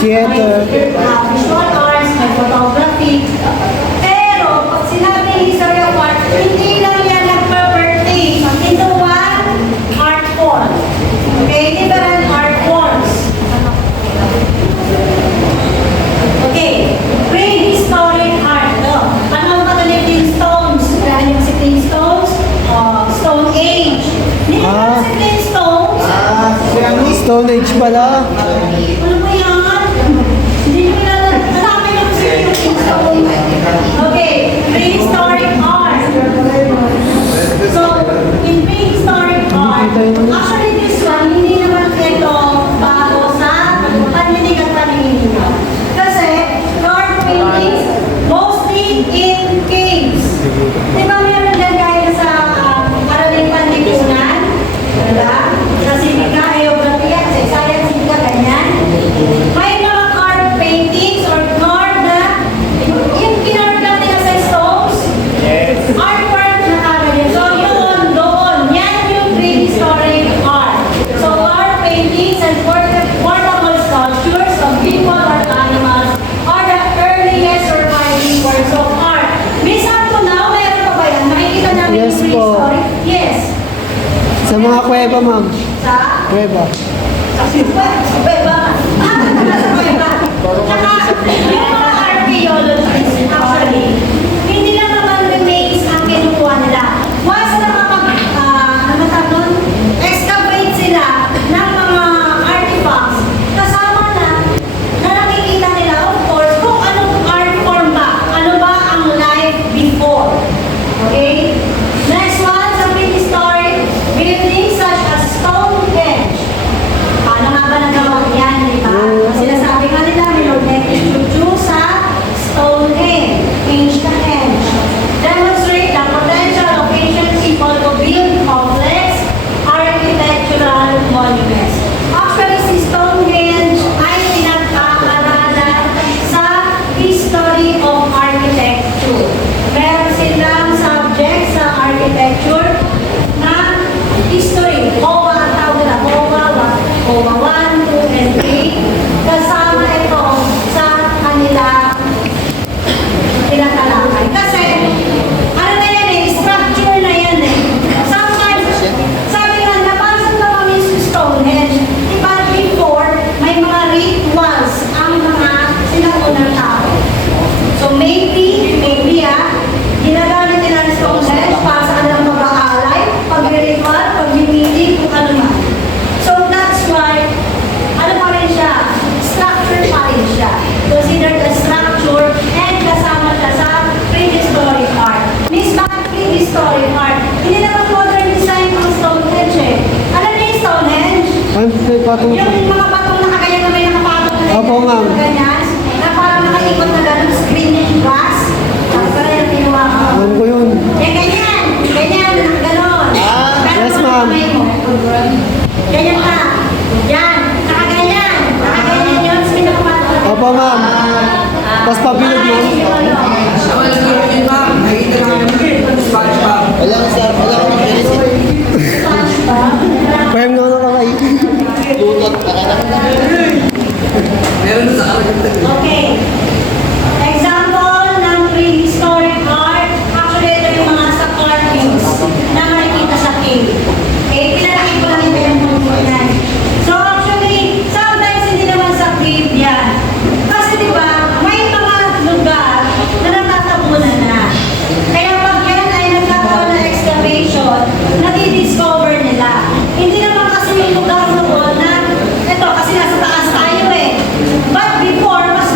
Theater. Visual arts, may photography. Pero, pag sinabi history of art, hindi lang yan nagpa-birthday into one art form. Okay, different art forms. Okay, prehistoric art. Ano ang katalit yung stones? Kaya yung si Flintstones, Stone Age. Hindi naman si Flintstones. Stone Age pala. Ano ba yan? Hindi nyo na nalaman yung si Flintstones. Okay, prehistoric art. So, in prehistoric art, actually this one, hindi naman ito bago sa paninig at paningin. Kasi, card paintings, mostly in caves. Di ba meron din kaya sa paraling panlipunan? Diba? Sa simika, geography, sa science, simika, ganyan. May mga card paintings or card na yung kinard lang nila sa stones. Artwork na kagad yun. So yun, doon. Yan yung prehistoric art. So card paintings and portable sculptures of people or animals are the earliest surviving works of art. Miss now, meron pa ba yan? Makikita namin Yes yung po. prehistoric? Yes. Sa mga kuweba, ma'am. Sa? Kuweba. Sa kuweba. Sa kuweba. Tsaka, yung mga archaeologists, actually, hindi lang naman remains ang kinukuha nila. Once na ano tawag doon? Excavate sila ng mga artifacts, kasama na nakikita nila, of course, kung anong art form ba, ano ba ang life before. Okay? Next one, sa prehistoric buildings such as Stonehenge. Paano nga ba nagawa yan, di ba? Sinasabi nga nila, may magnetic structure sa Stonehenge, Henge. Demonstrate the potential of ancient people to build complex architectural monuments. Actually, si Stonehenge ay pinag-aaralan sa history of architecture. Meron silang subject sa architecture na history. OWA ang tawag nila. OWA 1, 2, and 3. Kasama ito sa kanilang tinatalakay. Kasi, ano na yan eh, structure na yan eh. Sometimes, sabi nga, napasan ba kami sa Stonehenge? Diba before, may mga rituals ang mga sinaunang tao. So maybe ginagamit nila ang Stonehenge para sa kanilang pag-aalay, pag-ritual, pag-meeting, kung ano man. So that's why, ano pa rin siya? Structure pa rin siya. Considered a structure and kasama siya sa prehistoric art. Miss, bakit prehistoric art? Hindi naman modern design ang Stonehenge eh. Alam niyo yung Stonehenge? Ay, may patong. Yung mga batong nakaganyan na may nakapatong na Opo, ma'am. ganyan, na parang nakaikot na gano'n, screen yung glass. Tapos pala yung kinuha ko. Alam ko yun. Eh, ganyan, gano'n. Yes, ma'am. Ganyan ka. Yan, nakaganyan yun, screen na kapatong. Opo, ma'am. Tapos pabilog, ma'am. Walang sir, walang mag-resit. Pahim nga na kakay. Lutot na ka na. Okay. Example ng prehistoric art. Actually, ito yung mga sa carvings na makikita sa cave. Okay, pinalaki ko lang ito yung mga yan. So actually, sometimes hindi naman sa cave yan. Kasi di ba, may mga lugar na natatabunan na. Kaya pag yan ay nagkakaroon ng excavation, nadi-discover nila. Hindi naman kasi yung lugar noon na, ito kasi nasa taas tayo eh. But before, mas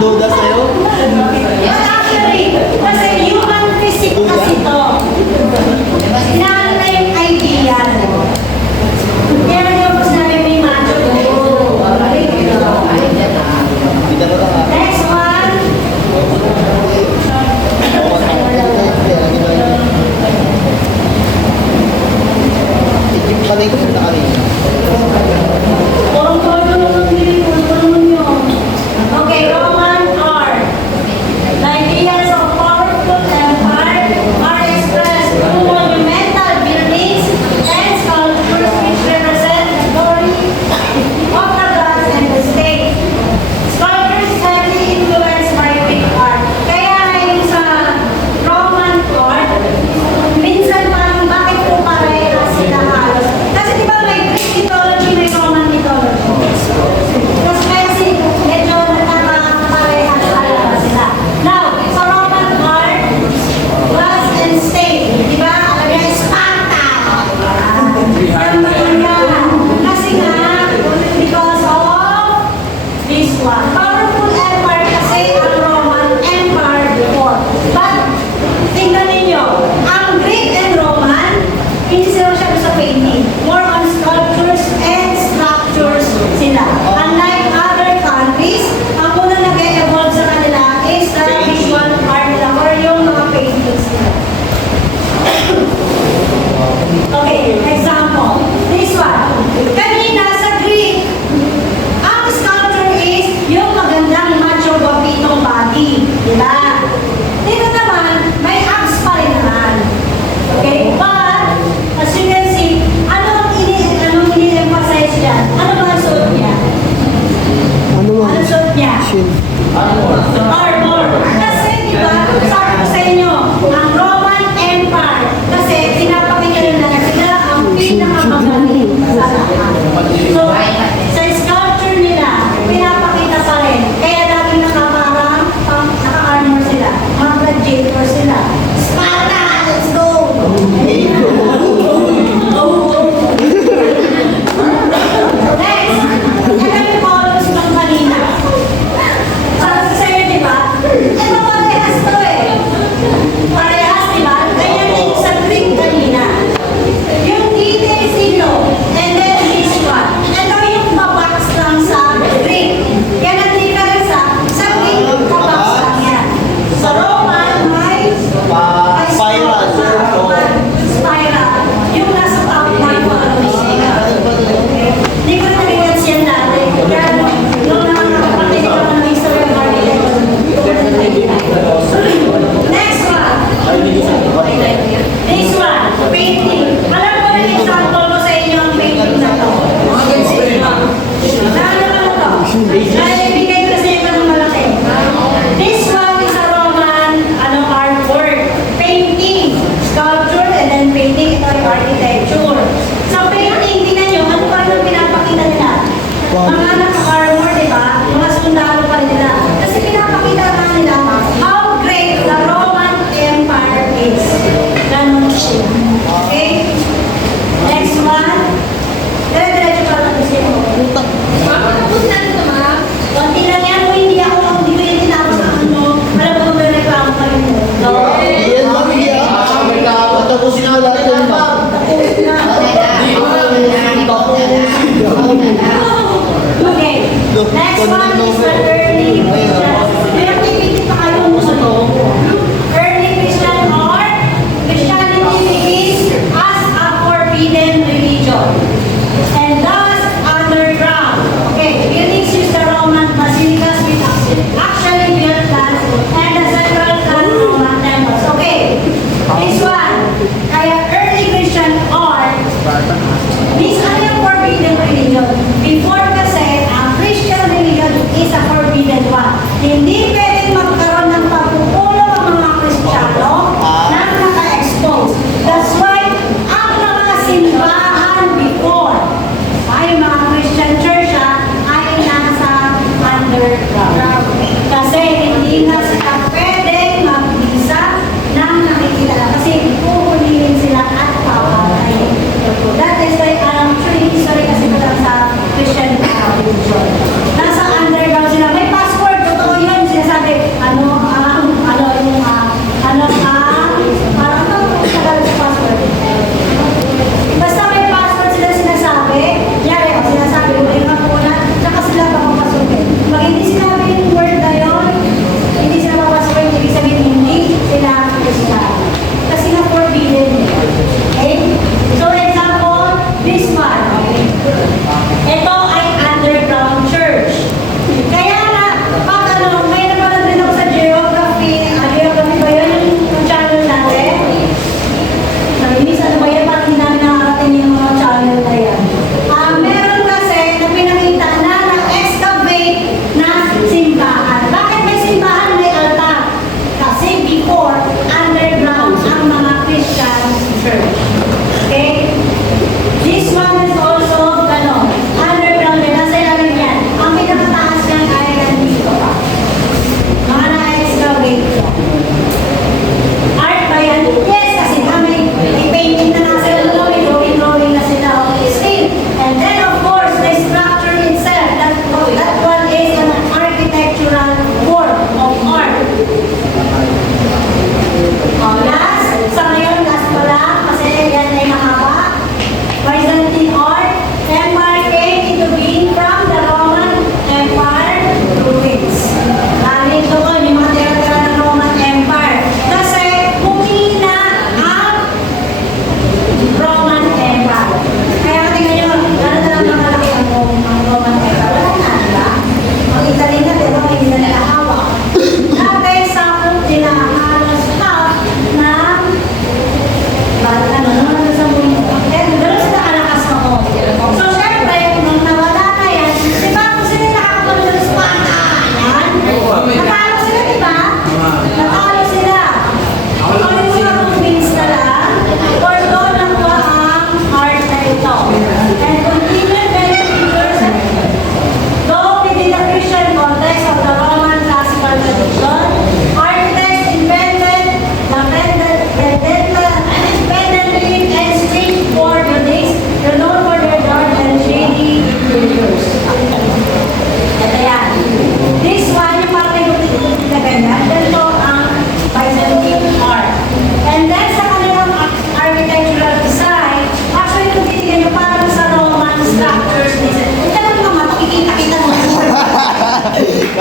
Duda sa'yo? But actually, kasi human physics kasi ito. Inaano na yung idea. Kaya na yung mas namin may macho. Kita na lang. Next one. Panay ko na kanina. Okay, Roman R. The ideas of powerful empire are expressed through monumental buildings and sculptures which represent the glory of the gods and the state. Sculptures heavily influenced by Greek art. Kaya yung sa Roman art, minsan parang bakit po parehas sila halos? Kasi di ba may Greek mythology, may Roman mythology. Kasi medyo nakakaparehas talaga sila. Now, sa Roman art, was and state, di ba? Alagay Sparta. Yan maganda. Kasi nga, because of this one. Powerful empire kasi ang Roman Empire before. But, tingnan ninyo, ang Greek and Roman, hindi sila masyado sa painting. More on sculptures and structures sila. Unlike other countries, ang unang nag-evolve sa kanila is the visual art nila or yung mga paintings nila. Okay, example. This one. Kanina sa Greek, ang sculpture is yung magandang macho guapitong body. Diba? Dito naman, may abs pa rin naman. Okay? But, as you can see, anong ini-emphasize dyan? Ano ba ang suot niya? Ano nga? Ano suot niya? Shin. Armor. Kasi, di ba, sabi ko sa inyo, ang Roman Empire, kasi pinapakita nila na sila ang pinakamagaling sa lahat. So, sa sculpture nila, pinapakita pa rin. Kaya laging nakaparang, naka-armor sila. Mga gladiator sila. Sparta! Let's go! Next, ito yung colors ng kanina. Sabi ko sa'yo, di ba? Ito parehas to eh. Parehas, di ba? Ganyan din sa Greek kanina. Yung details dito, and then this one. Ito yung pabox lang sa Greek. Yan ang difference sa Greek, pabox lang yan. Sa Roman, may Spiral. spiral. Yung nasa top line ko, hindi ko na nag-gets yan dati. Kaya nung nakakapatinig ako ng history of architecture, next one. This one, painting. Alam ko na example ko sa inyo ang painting na to. Ano naman to? Naibigay ko sa inyo ng malaki. This one is a Roman artwork. Painting, sculpture, and then painting. Ito yung architecture. Sa painting, tingnan nyo, ano pa rin ang pinapakita nila? Mga naka-armor, di ba? Mga sundalo pa rin nila. Kasi pinapakita na nila how great the Roman Empire is. Ganon siya. Okay? Next one. Dire-diretso pa lang kasi ako. Tapos na ito, ma. Konti lang yan. Kung hindi ko yung tinapos sa ano, alam mo kung may reklamo pa rin mo. Yan lang, hindi ah. Patapusin mo lahat yun ba? Tapos na. Okay. Next one is the early Christian. May activity pa kayo mo sa to. Early Christian or Christianity begins as a forbidden religion. And thus underground. Okay, buildings use the Roman basilicas with actually built lands and the central land Roman temples. Okay, this one. Kaya early Christian or this are yung forbidden religion. Before kasi, ang Christian religion is a forbidden one. Hindi pwedeng magkaroon ng pagpupulong ang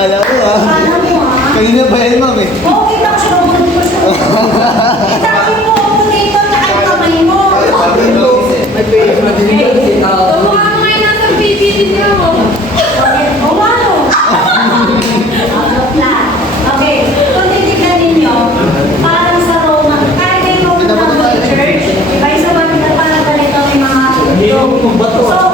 Kala ko ha. Kala mo ha? Kanina pa yan ma'am eh. Oo, kita ko siya. Nabunod ko siya. Kita ko yung buhok dito, tsaka yung kamay mo. Tumukha mo ngayon nasa PPT niyo. O ano? Okay, kung titignan ninyo, parang sa Roma, kahit may Roman Catholic Church, iba isa ba nila parang ganito may mga So,